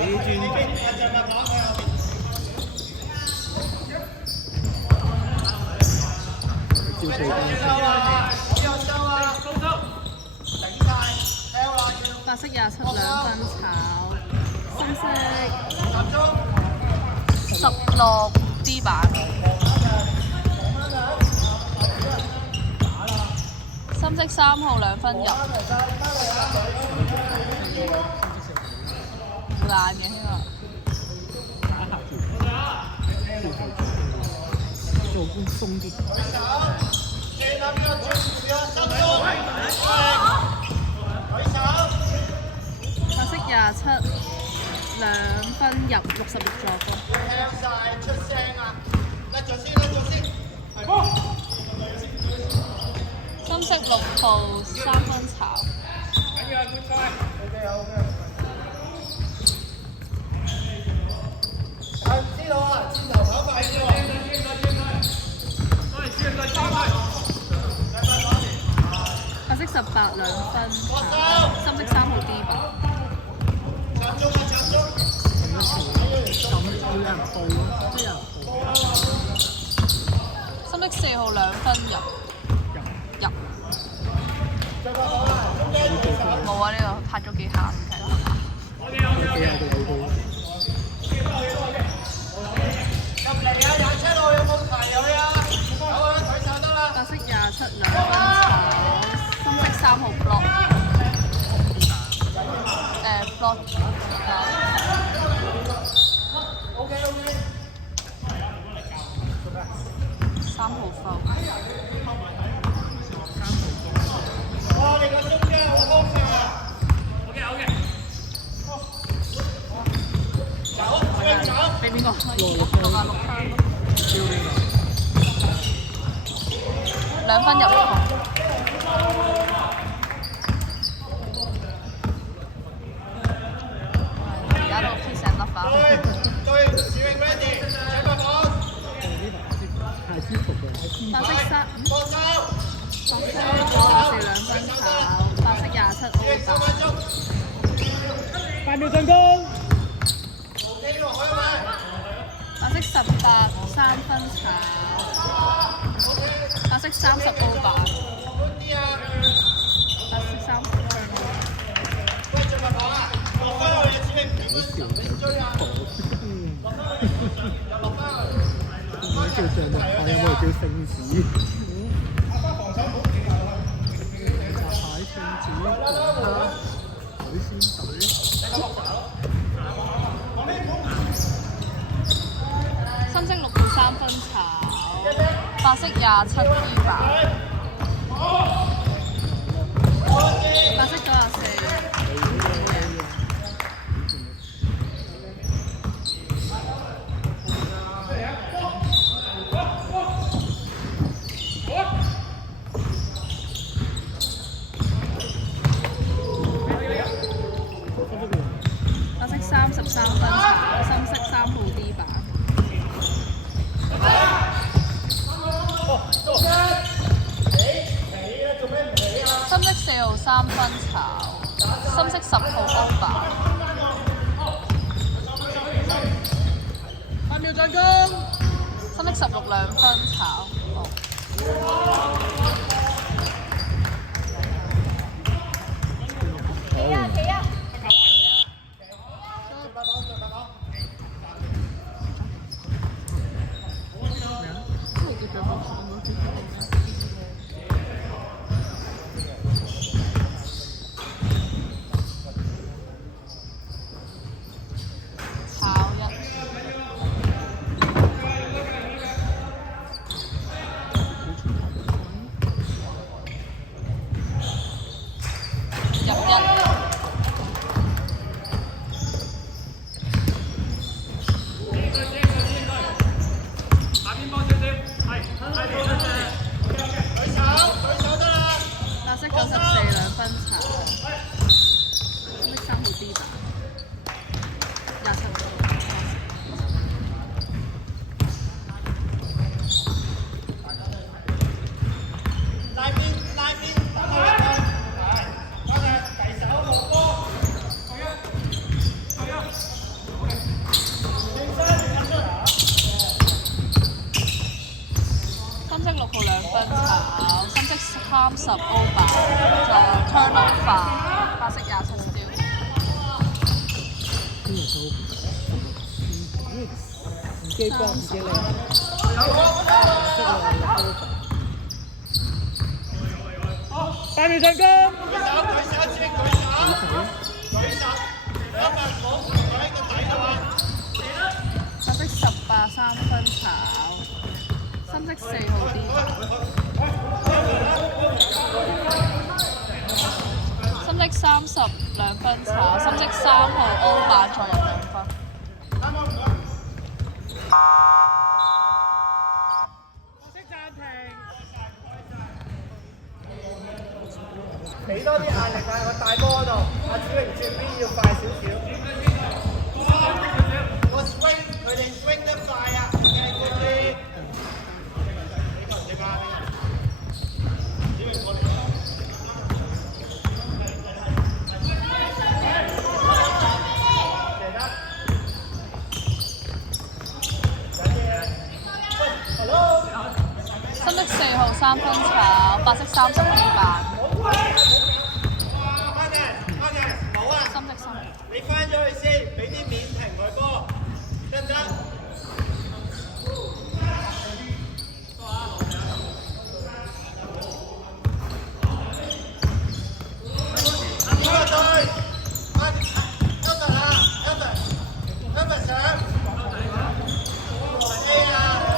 白色27兩分炒，深色16 D 版，深色3號2分入，好爛嘅呢個。做工鬆啲。白色27 2分入66助攻。深色6號3分炒。知道啊，轉頭跑快啲喎。白色18 2分炒，深色3號 D 版。深色4號2分入。冇啊！呢個拍咗幾下唔睇啦。白色27 2分炒，深色3號 block。block。3號foul。俾邊個？6啊62分入球。而家都 P 成粒吧。白色3，白色2分炒，白色27 O 版。8秒進攻。白色18 3分炒，白色30 O 版，白色30 叫上日牌有冇叫聖子？牌聖子，海鮮隊。深色6號3分炒，白色27 D 版，白色94。白色33分炒，深色3號 D 版。深色4號3分炒，深色10號 O 版。8秒進攻。深色16 2分炒。30 over，就 turnover， 白色27 steal。邊日收？唔記光唔記靚。8秒進攻。白色18 3分炒，深色4號 D， 深色30 2分炒，深色3號 O 版再入2分。色暫停。俾多啲壓力喺個大波嗰度，阿子榮轉邊要快少少。個 swing 佢哋 swing 得快啊，嘅嗰啲。深色4號3分炒，白色30 D 版。深色3。你翻咗去先，俾啲面停佢波，得唔得？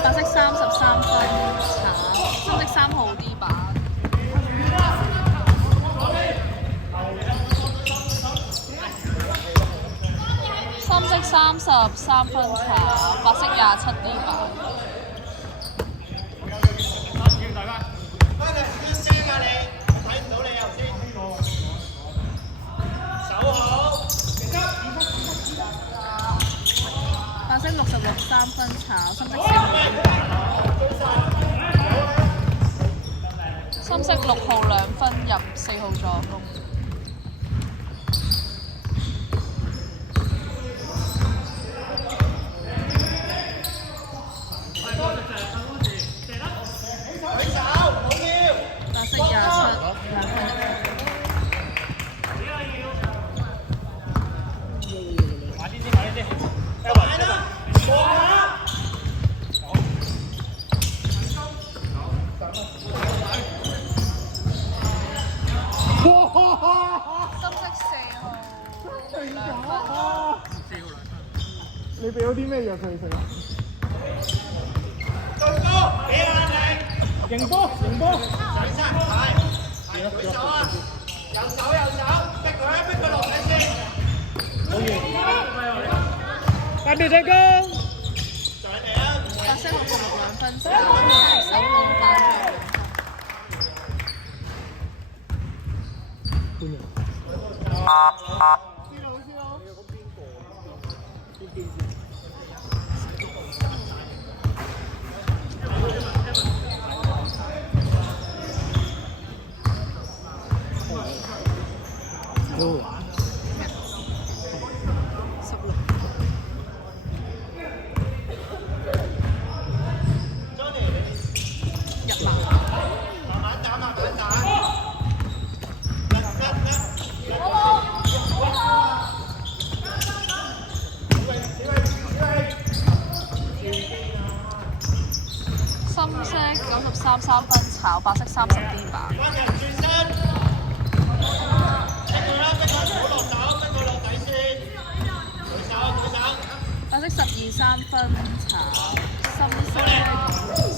白色33分炒，深色3號 D 版。深色33分炒，白色27 D 版。翻嚟要聲啊你，睇唔到你頭先。手好。白色66 3分炒，深色4號 D 版。深色6號2分入4號助攻。白色27 2分入。你俾咗啲咩藥佢食啊？進波，俾壓力。贏波，贏波。上身，係舉手啊！右手，逼佢落嚟先。好嘢。8秒進攻。上嚟啊！白色66 2分炒，手攞反咗。邊人？深色93 3分炒，白色30 D 版。關人轉身，逼佢啦，唔好落手，逼佢落底先。舉手。白色12 3分炒，深色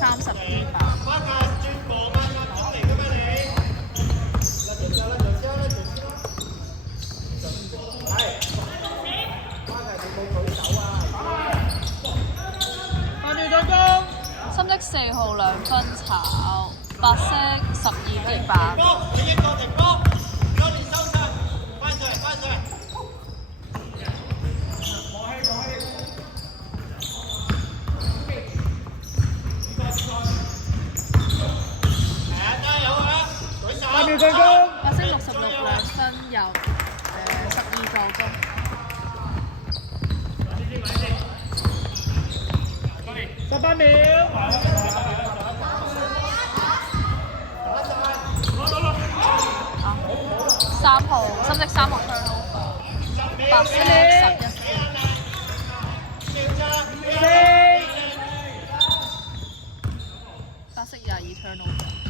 30 D 版。關架轉磅啊，壓咗嚟㗎咩你？甩條先。係。關架你冇舉手啊！8秒進攻。深色4號2分炒，白色12 D 版。你應個停波，多年收實，翻上嚟。加油啊！舉手。8秒進攻。白色66 2分入12助攻。18秒。深色3個 turnover，白色11。白色22 turnover。